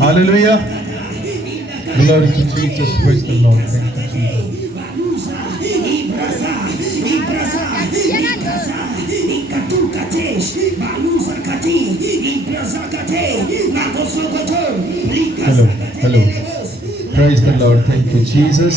Hallelujah. Glory to Jesus. Praise the Lord. Thank you, Jesus. Hello. Praise the Lord. Thank you, Jesus.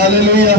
Hallelujah.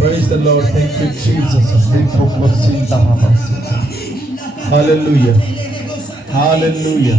Praise the Lord. Thank you, Jesus. Hallelujah. Hallelujah.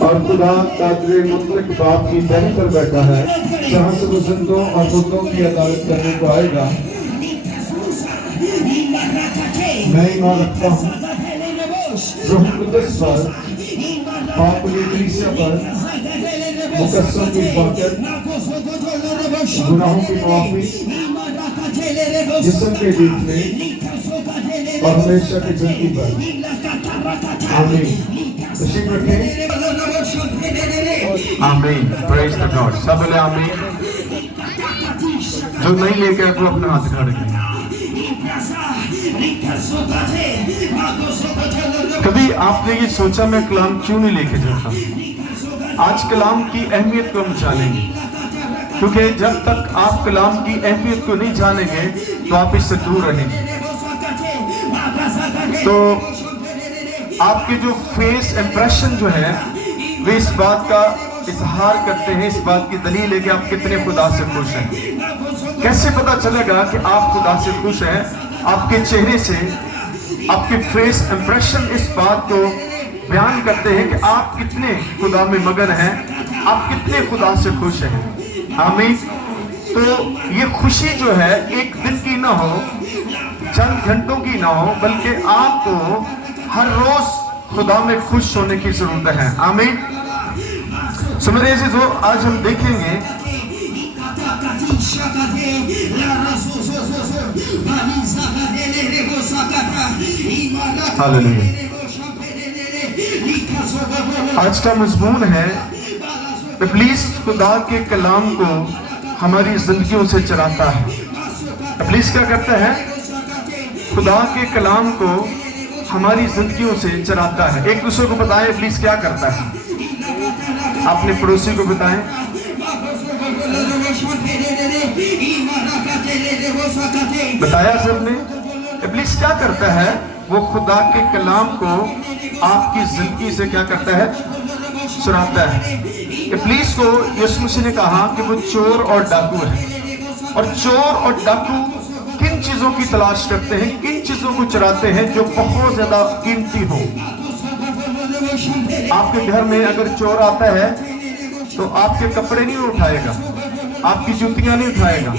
اور خدا قادر مطلق باپ کی دہن پر بیٹھا ہے جہاں سے وہ زندوں اور مردوں کی عدالت کرنے کو آئے گا۔ میں ایمان رکھتا ہوں روح القدس پر، پاک کلیسیا پر، مقدسوں کی حفاظت، گناہوں کی معافی، جسم کے جیتنے اور ہمیشہ کی زندگی پر۔ آمین۔ تشریف رکھیں۔ آمین۔ پریز دی گاڈ۔ سب بولے آمین۔ جو نہیں لے کے وہ اپنا ہاتھ کھڑے کریں۔ کبھی آپ نے یہ سوچا میں کلام کیوں نہیں لے کے جاتا؟ آج کلام کی اہمیت کو ہم جانیں گے، کیونکہ جب تک آپ کلام کی اہمیت کو نہیں جانیں گے تو آپ اس سے دور رہیں گے۔ تو آپ کے جو فیس امپریشن جو ہے وہ اس بات کا اظہار کرتے ہیں، اس بات کی دلیل ہے کہ آپ کتنے خدا سے خوش ہیں۔ کیسے پتا چلے گا کہ آپ خدا سے خوش ہیں؟ آپ کے چہرے سے، آپ کے فیس امپریشن اس بات کو بیان کرتے ہیں کہ آپ کتنے خدا میں مگن ہیں، آپ کتنے خدا سے خوش ہیں۔ آمین۔ تو یہ خوشی جو ہے ایک دن کی نہ ہو، چند گھنٹوں کی نہ ہو، بلکہ آپ کو ہر روز خدا میں خوش ہونے کی ضرورت ہے۔ آمین۔ سو میرے عزیزو، آج ہم دیکھیں گے آج کا مضمون ہے ابلیس خدا کے کلام کو ہماری زندگیوں سے چراتا ہے۔ ابلیس کیا کرتا ہے؟ خدا کے کلام کو ہماری زندگیوں سے چراتا ہے۔ ایک دوسرے کو بتائیں ابلیس کیا کرتا ہے، اپنے پڑوسی کو بتائیں۔ بتایا سب نے؟ ابلیس کیا کرتا ہے؟ وہ خدا کے کلام کو آپ کی زندگی سے کیا کرتا ہے؟ چراتا ہے۔ ابلیس کو یسوع مسیح نے کہا کہ وہ چور اور ڈاکو ہے، اور چور اور ڈاکو کن چیزوں کی تلاش کرتے ہیں، کن چیزوں کو چراتے ہیں جو بہت زیادہ قیمتی ہوں۔ آپ کے گھر میں اگر چور آتا ہے تو آپ کے کپڑے نہیں اٹھائے گا، آپ کی جوتیاں نہیں اٹھائے گا،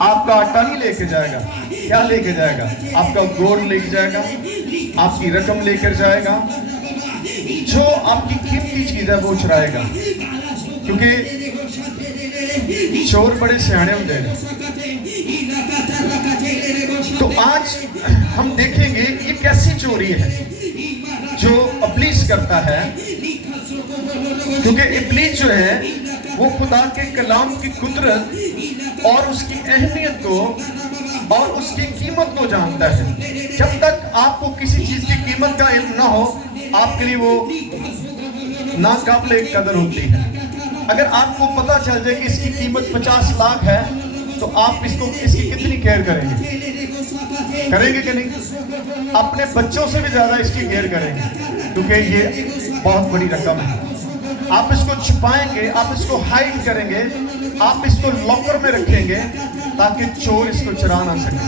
آپ کا آٹا نہیں لے کے جائے گا۔ کیا لے کے جائے گا؟ آپ کا گولڈ لے کے جائے گا، آپ کی رقم لے کر جائے گا، جو آپ کی قیمتی چیز ہے وہ چرائے گا، کیونکہ چور بڑے سیانے ہوتے ہیں۔ تو آج ہم دیکھیں گے یہ کیسی چوری ہے جو ابلیس کرتا ہے، کیونکہ ابلیس جو ہے وہ خدا کے کلام کی قدرت اور اس کی اہمیت کو اور اس کی قیمت کو جانتا ہے۔ جب تک آپ کو کسی چیز کی قیمت کا علم نہ ہو، آپ کے لیے وہ ناقابل قدر ہوتی ہے۔ اگر آپ کو پتا چل جائے کہ اس کی قیمت 50 لاکھ ہے تو آپ اس کی کتنی کیئر کریں گے؟ کریں گے کہ نہیں؟ اپنے بچوں سے بھی زیادہ اس کی کیئر کریں گے، کیونکہ یہ بہت بڑی رقم ہے۔ آپ اس کو چھپائیں گے، آپ اس کو ہائیڈ کریں گے، آپ اس کو لاکر میں رکھیں گے تاکہ چور اس کو چرا نہ سکے۔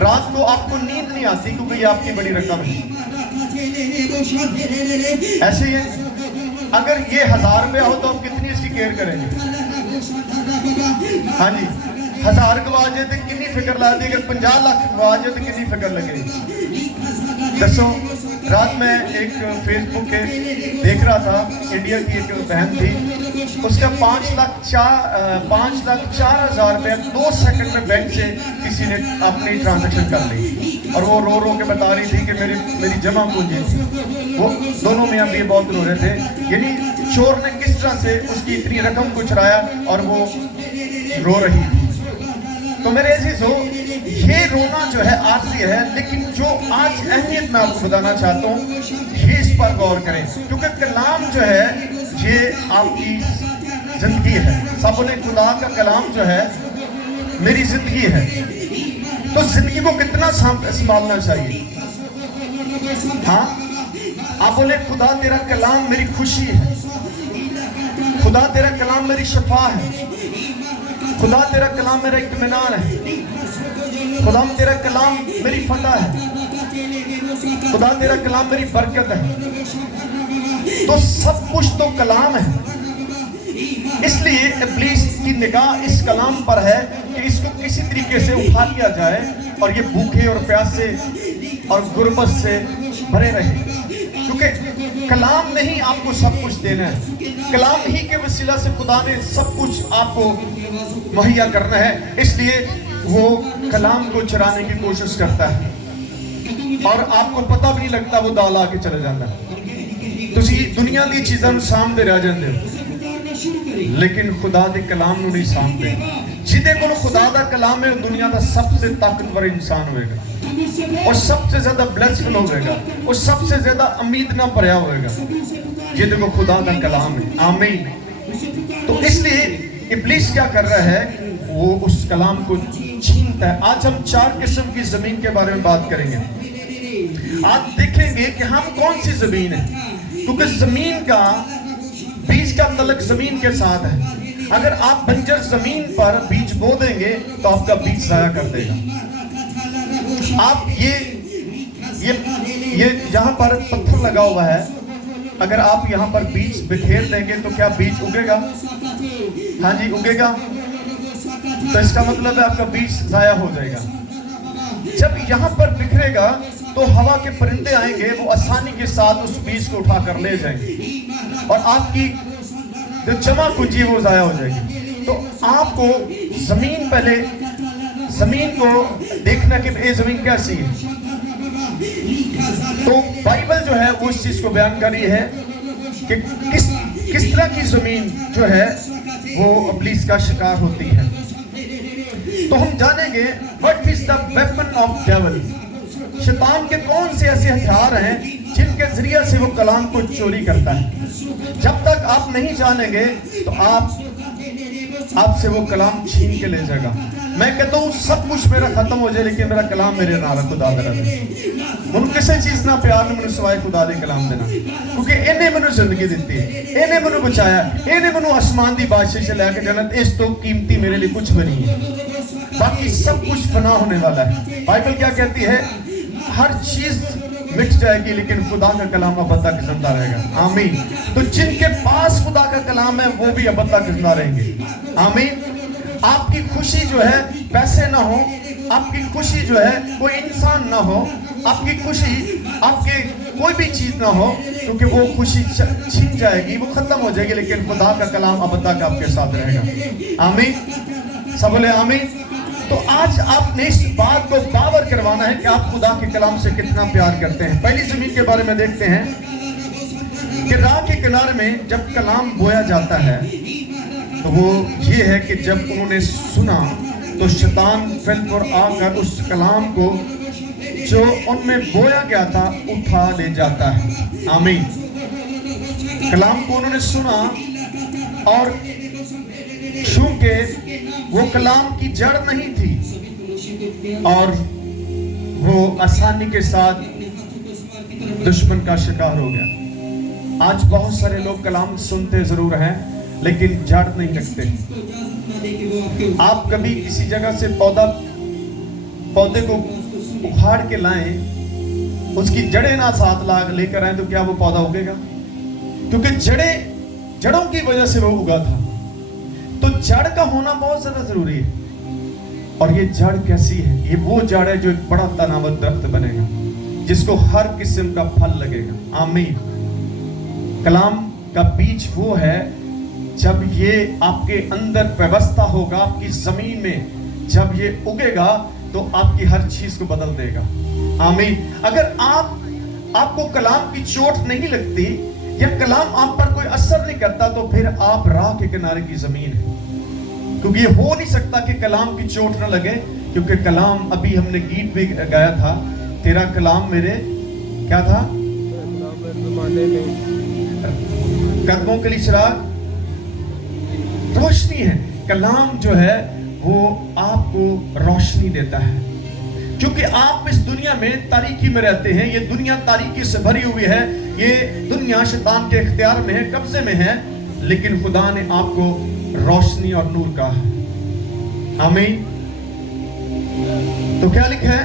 رات کو آپ کو نیند نہیں آتی کیونکہ یہ آپ کی بڑی رقم ہے۔ ایسے ہی اگر یہ 1000 روپیہ ہو تو آپ کتنی اس کی کیئر کریں گے؟ ہاں جی، 1000 گوا جائے تو کتنی فکر لاتی، اگر 50 لاکھ گوا جائے تو کتنی فکر لگے گی؟ دسو۔ رات میں ایک فیس بک کے دیکھ رہا تھا، انڈیا کی ایک بہن تھی، اس کا 5,04,000 روپے 2 سیکنڈ میں بینک سے کسی نے اپنی ٹرانزیکشن کر لی، اور وہ رو رو کے بتا رہی تھی کہ میری جمع پونجی تھی۔ وہ دونوں میاں بھی بہت رو رہے تھے، یعنی چور نے کس طرح سے اس کی اتنی رقم کو چرایا اور وہ رو رہی تھی۔ تو میرے عزیزو، یہ رونا جو ہے عارضی ہے، لیکن جو آج اہمیت میں آپ کو بتانا چاہتا ہوں یہ اس پر غور کریں، کیونکہ کلام جو ہے یہ آپ کی زندگی ہے۔ سب بولے خدا کا کلام جو ہے میری زندگی ہے۔ تو زندگی کو کتنا سنبھالنا چاہیے؟ ہاں، آپ بولے خدا تیرا کلام میری خوشی ہے، خدا تیرا کلام میری شفا ہے، خدا تیرا کلام میرا اطمینان ہے، خدا تیرا کلام میری فتح ہے، خدا تیرا کلام میری برکت ہے۔ تو سب کچھ تو کلام ہے. اس لیے ابلیس کی نگاہ اس کلام پر ہے کہ اس کو کسی طریقے سے اٹھا لیا جائے اور یہ بھوکے اور پیاسے اور غربت سے بھرے رہے. کیونکہ کلام نہیں آپ کو سب کچھ دینا ہے, کلام ہی کے وسیلہ سے خدا نے سب کچھ آپ کو مہیا کرنا ہے. اس لیے وہ کلام کو چرانے کی کوشش کرتا ہے اور آپ کو پتہ بھی نہیں لگتا, وہ دال آ کے چلے جاتا ہے. تسی دنیا دی چیزاں سامنے رہ جاندے ہو لیکن خدا دے کلام نو نہیں سامنے. جدے کو خدا دا کلام ہے وہ دنیا دا سب سے طاقتور انسان ہوئے گا اور سب سے زیادہ بلیسفل ہوئے گا اور سب سے زیادہ امید نہ پریا ہوئے گا جدے کو خدا دا کلام ہے. آمین. تو اس لیے ابلیس کیا کر رہا ہے, وہ اس کلام کو چھینتا ہے. آج ہم 4 قسم کی زمین کے بارے میں بات کریں گے. آج دیکھیں گے کہ ہم کون سی زمین ہے, کیونکہ زمین کا بیج کا تعلق زمین کے ساتھ ہے. اگر آپ بنجر زمین پر بیج بو دیں گے تو آپ کا بیج ضائع کر دے گا. آپ یہ یہاں پر پتھر لگا ہوا ہے, اگر آپ یہاں پر بیج بکھیر دیں گے تو کیا بیج اگے گا؟ ہاں جی اگے گا. تو اس کا مطلب ہے آپ کا بیج ضائع ہو جائے گا. جب یہاں پر بکھرے گا تو ہوا کے پرندے آئیں گے, وہ آسانی کے ساتھ اس بیج کو اٹھا کر لے جائیں گے اور آپ کی جو جمع پونجی وہ ضائع ہو جائے گی. تو آپ کو زمین پہلے زمین کو دیکھنا کہ یہ زمین کیسی ہے. تو بائبل جو ہے وہ اس چیز کو بیان کر رہی ہے کہ کس طرح کی زمین جو ہے وہ ابلیس کا شکار ہوتی ہے. تو ہم جانیں گے what is the weapon of devil. شیطان کے کون سے ایسے ہتھیار ہیں جن کے ذریعے سے وہ کلام کو چوری کرتا ہے. جب تک آپ نہیں جانیں گے تو آپ سے وہ کلام چھین کے لے جائے گا. میں کہتا ہوں سب کچھ میرا ختم ہو جائے لیکن میرا کلام میرے نال خدا دے رہے. من کسی چیز نہ پیار نے مجھے سوائے خدا دے کلام دینا, کیونکہ انہیں مجھے زندگی دیتی ہے, انہیں مجھے بچایا, انہیں مجھے آسمان دی بادشاہی سے لے کے جنت, اس تو قیمتی میرے لیے کچھ بھی نہیں ہے. باقی سب کچھ فنا ہونے والا ہے. بائبل کیا کہتی ہے, ہر چیز مٹ جائے گی لیکن خدا کا کلام اب تک زندہ رہے گا. آمین. تو جن کے پاس خدا کا کلام ہے وہ بھی اب تک زندہ رہیں گے. آمین. آپ کی خوشی جو ہے پیسے نہ ہو, آپ کی خوشی جو ہے کوئی انسان نہ ہو, آپ کی خوشی آپ کے کوئی بھی چیز نہ ہو, کیونکہ وہ خوشی چھن جائے گی, وہ ختم ہو جائے گی, لیکن خدا کا کلام اب تک آپ کے ساتھ رہے گا. آمین. سب بولے آمین. تو آج آپ نے اس بات کو باور کروانا ہے کہ آپ خدا کے کلام سے کتنا پیار کرتے ہیں. پہلی زمین کے بارے میں دیکھتے ہیں کہ راہ کے کنارے میں جب کلام بویا جاتا ہے تو وہ یہ ہے کہ جب انہوں نے سنا تو شیطان فل پر آ کر اس کلام کو جو ان میں بویا گیا تھا اٹھا لے جاتا ہے. آمین. کلام کو انہوں نے سنا اور چونکہ وہ کلام کی جڑ نہیں تھی اور وہ آسانی کے ساتھ دشمن کا شکار ہو گیا. آج بہت سارے لوگ کلام سنتے ضرور ہیں لیکن جڑ نہیں رکھتے. آپ کبھی کسی جگہ سے پودے کو اکھاڑ کے لائیں, اس کی جڑیں نہ ساتھ لے کر آئیں تو کیا وہ پودا اگے گا؟ کیونکہ جڑوں کی وجہ سے وہ اگا تھا. تو جڑ کا ہونا بہت زیادہ ضروری ہے. اور یہ جڑ کیسی ہے؟ یہ وہ جڑ ہے جو ایک بڑا تناور درخت بنے گا جس کو ہر قسم کا پھل لگے گا. آمین. کلام کا بیج وہ ہے جب یہ آپ کے اندر پیوستہ ہوگا, آپ کی زمین میں جب یہ اگے گا تو آپ کی ہر چیز کو بدل دے گا. آمین. اگر آپ کو کلام کی چوٹ نہیں لگتی یا کلام آپ پر کوئی اثر نہیں کرتا تو پھر آپ راہ کے کنارے کی زمین ہے. کیونکہ یہ ہو نہیں سکتا کہ کلام کی چوٹ نہ لگے, کیونکہ کلام ابھی ہم نے گیت بھی گایا تھا, تیرا کلام میرے کیا تھا قدموں کے لیے چراغ روشنی ہے. کلام جو ہے وہ آپ کو روشنی دیتا ہے. کیونکہ آپ اس دنیا میں تاریکی میں رہتے ہیں, یہ دنیا تاریکی سے بھری ہوئی ہے, یہ دنیا شیطان کے اختیار میں ہے, قبضے میں ہے, لیکن خدا نے آپ کو روشنی اور نور کہا ہے. آمین. تو کیا لکھا ہے؟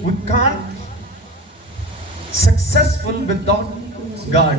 We can't successful without God।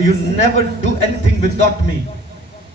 you never do anything without me।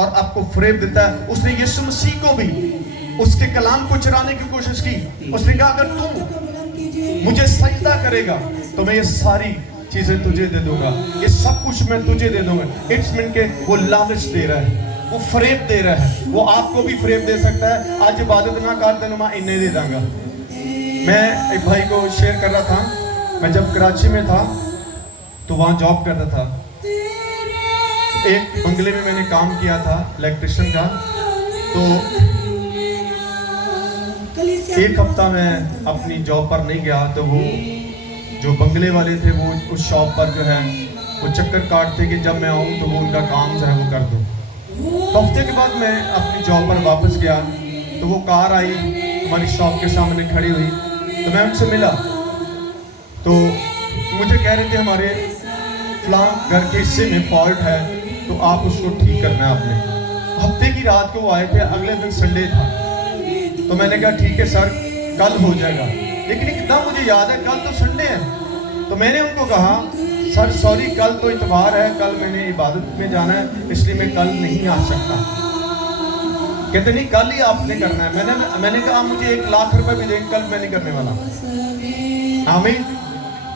اور آپ کو فریب دیتا ہے. اس نے یسوع مسیح کو بھی اس کے کلام کو چرانے کی کوشش کی. اس نے کہا اگر تم مجھے سجدہ کرے گا تو میں یہ ساری چیزیں تجھے دے دوں گا, یہ سب کچھ میں تجھے دے دوں گا. اٹس مین کہ وہ لالچ دے رہا ہے, وہ فریب دے رہا ہے. وہ آپ کو بھی فریب دے سکتا ہے. آج عبادت نہ کر دینا میں انہیں دے دوں گا. میں ایک بھائی کو شیئر کر رہا تھا, میں جب کراچی میں تھا تو وہاں جاب کرتا تھا. ایک بنگلے میں نے کام کیا تھا الیکٹریشن کا. تو ایک ہفتہ میں اپنی جاب پر نہیں گیا تو وہ جو بنگلے والے تھے وہ اس شاپ پر جو ہے وہ چکر کاٹتے کہ جب میں آؤں تو وہ ان کا کام جو ہے وہ کر دوں. تو ہفتے کے بعد میں اپنی جاب پر واپس گیا تو وہ کار آئی ہماری شاپ کے سامنے کھڑی ہوئی. تو میں ان سے ملا تو مجھے کہہ رہے تھے ہمارے فلاں گھر کے حصے میں فالٹ ہے تو آپ اس کو ٹھیک کرنا ہے. آپ نے ہفتے کی رات کو وہ آئے تھے, اگلے دن سنڈے تھا. تو میں نے کہا ٹھیک ہے سر کل ہو جائے گا, لیکن اتنا مجھے یاد ہے کل تو سنڈے ہے. تو میں نے ان کو کہا سر سوری کل تو اتوار ہے, کل میں نے عبادت میں جانا ہے اس لیے میں کل نہیں آ سکتا. کہتے نہیں کل ہی آپ نے کرنا ہے. میں نے کہا آپ مجھے 1 لاکھ روپے بھی دیں, کل میں نہیں کرنے والا. آمین.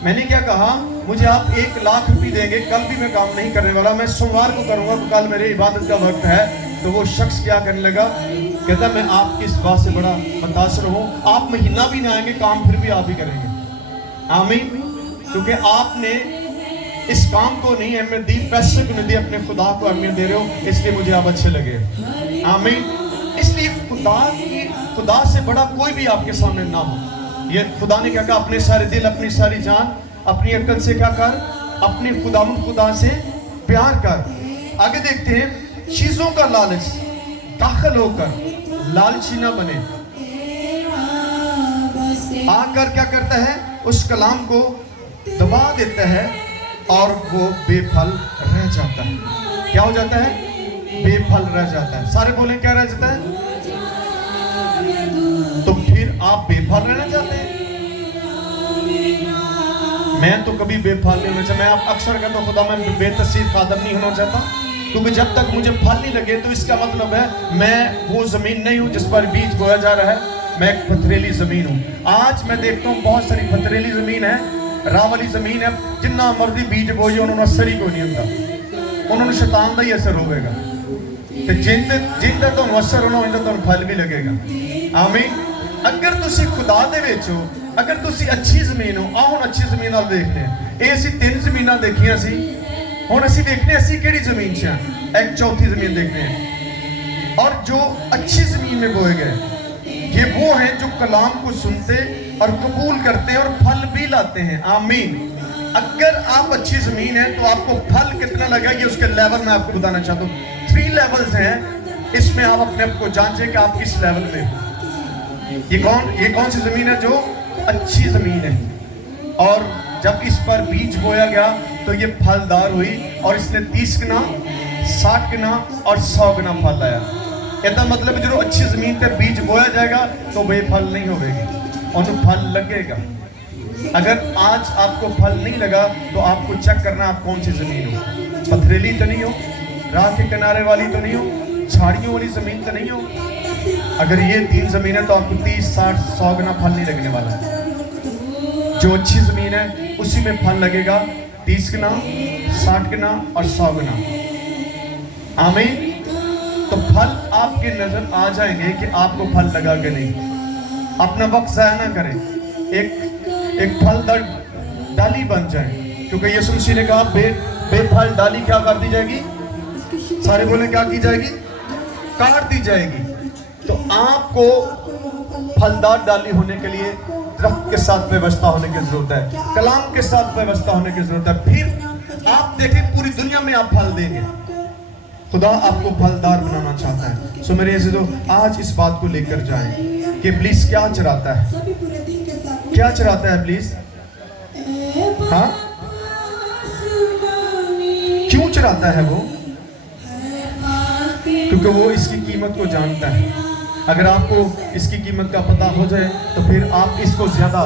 میں نے کیا کہا مجھے آپ 1 لاکھ روپے دیں گے, کل بھی میں کام نہیں کرنے والا, میں سوموار کو کروں گا, کل میرے عبادت کا وقت ہے. تو وہ شخص کیا کرنے لگا, کہتا میں آپ کی اس بات سے بڑا متاثر ہوں, آپ مہینہ بھی نہ آئیں گے کام پھر بھی آپ ہی کریں گے. آمین. کیونکہ آپ نے اس کام کو نہیں اہمیت دی, پیسے کو نہیں دی, اپنے خدا کو اہمیت دے رہے ہو, اس لیے مجھے آپ اچھے لگے. آمین. اس لیے خدا سے بڑا کوئی بھی آپ کے سامنے نہ ہو. یہ خدا نے کیا کہا اپنے سارے دل, اپنی ساری جان, اپنی عقل سے کیا کر, اپنے خدا سے پیار کر. آگے دیکھتے ہیں چیزوں کا لالچ داخل ہو کر لالچی نہ بنے. آ کر کیا کرتا ہے اس کلام کو دبا دیتا ہے اور وہ بے پھل رہ جاتا ہے. کیا ہو جاتا ہے؟ بے پھل رہ جاتا ہے. سارے بولیں کیا رہ جاتا ہے؟ تو پھر آپ بے پھل رہنا چاہتے ہیں؟ میں تو کبھی بے پھل نہیں ہونا چاہتا. میں آپ اکثر کہتا ہوں خدا میں بے تاثیر خادم نہیں ہونا چاہتا, کیونکہ جب تک مجھے پھل نہیں لگے تو اس کا مطلب ہے میں وہ زمین نہیں ہوں جس پر بیج بویا جا رہا ہے, میں ایک پتھریلی زمین ہوں. آج میں دیکھتا ہوں بہت ساری پتھریلی زمین ہے, راہ والی زمین ہے, جنہ مرضی بیج بوئی انہوں نے اثر ہی کوئی نہیں ہوتا, انہوں نے شیطان دا ہی اثر ہوئے گا. کہ جن دا تو اثر ہونا ان دا تو پھل بھی لگے گا. آمین. اگر تسی خدا دے وچ ہو, اگر تسی اچھی زمین ہو, آؤ ہن اچھی زمین نال دیکھتے ہیں. اے اسی 3 زمیناں دیکھیاں سی, ہن اسی دیکھنے اسی کیڑی زمین چ ہیں, ایک چوتھی زمین دیکھنے ہیں. اور جو اچھی زمین میں بوئے گئے یہ وہ ہیں جو کلام کو سنتے اور قبول کرتے ہیں اور پھل بھی لاتے ہیں. آمین. اگر آپ اچھی زمین ہیں تو آپ کو پھل کتنا لگا یہ اس کے لیول میں آپ کو بتانا چاہتا ہوں. 3 لیولز ہیں, اس میں آپ اپنے آپ کو جانچیں کہ آپ کس لیول میں ہو. یہ کون سی زمین ہے جو اچھی زمین ہے, اور جب اس پر بیج بویا گیا تو یہ پھلدار ہوئی اور اس نے 30 گنا 60 گنا اور 100 گنا پھل آیا. کہتا مطلب جو اچھی زمین پر بیج بویا جائے گا تو بے پھل نہیں ہوئے گی اور جو پھل لگے گا. اگر آج آپ کو پھل نہیں لگا تو آپ کو چیک کرنا آپ کون سی زمین ہو. پتھریلی تو نہیں ہو, راہ کے کنارے والی تو نہیں ہو, جھاڑیوں والی زمین تو نہیں ہو. اگر یہ 3 زمین ہے تو آپ کو 30 60 100 گنا پھل نہیں لگنے والا. جو اچھی زمین ہے اسی میں پھل لگے گا, 30 گنا 60 گنا اور 100 گنا. آمین. تو پھل آپ کے نظر آ جائیں گے کہ آپ کو پھل لگا کہ نہیں. اپنا وقت ضائع نہ کریں, ایک پھل ڈالی بن جائیں, کیونکہ یسوع مسیح نے کہا بے پھل ڈالی کیا کر دی جائے گی. سارے بولیں کیا کی جائے گی؟ کاٹ دی جائے گی. تو آپ کو پھلدار ڈالی ہونے کے لیے درخت کے ساتھ وابستہ ہونے کی ضرورت ہے, کلام کے ساتھ وابستہ ہونے کی ضرورت ہے. پھر آپ دیکھیں پوری دنیا میں آپ پھل دیں گے. خدا آپ کو پھلدار بنانا چاہتا ہے. سو میرے عزیزو آج اس بات کو لے کر جائیں کہ ابلیس کیا چراتا ہے. کیا چراتا ہے ابلیس؟ ہاں کیوں چراتا ہے وہ؟ کیونکہ وہ اس کی قیمت کو جانتا ہے. اگر آپ کو اس کی قیمت کا پتہ ہو جائے تو پھر آپ اس کو زیادہ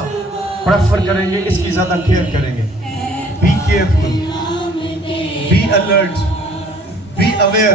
پریفر کریں گے, اس کی زیادہ کیئر کریں گے. Be careful, be alert, be aware.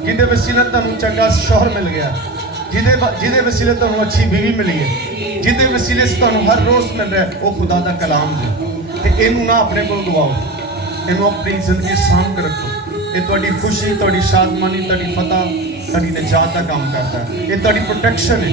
ਜਿਹਦੇ ਵਸੀਲੇ ਤੁਹਾਨੂੰ ਚੰਗਾ ਸ਼ੌਹਰ ਮਿਲ ਗਿਆ, ਜਿਹਦੇ ਵਸੀਲੇ ਤੁਹਾਨੂੰ ਅੱਛੀ ਬੀਵੀ ਮਿਲੀ ਹੈ, ਜਿਹਦੇ ਵਸੀਲੇ ਸੇ ਤੁਹਾਨੂੰ ਹਰ ਰੋਜ਼ ਮਿਲ ਰਿਹਾ, ਉਹ ਖੁਦਾ ਦਾ ਕਲਾਮ ਹੈ। ਤੇ ਇਹਨੂੰ ਨਾ ਆਪਣੇ ਕੋਲ ਗਵਾਓ, ਇਹਨੂੰ ਆਪਣੀ ਜ਼ਿੰਦਗੀ ਸਾਂਭ ਕੇ ਰੱਖੋ। ਇਹ ਤੁਹਾਡੀ ਖੁਸ਼ੀ, ਤੁਹਾਡੀ ਸ਼ਾਦਮਾਨੀ, ਤੁਹਾਡੀ ਫਤਹ, ਤੁਹਾਡੀ ਨਜਾਤ ਦਾ ਕੰਮ ਕਰਦਾ ਹੈ। ਇਹ ਤੁਹਾਡੀ ਪ੍ਰੋਟੈਕਸ਼ਨ ਹੈ।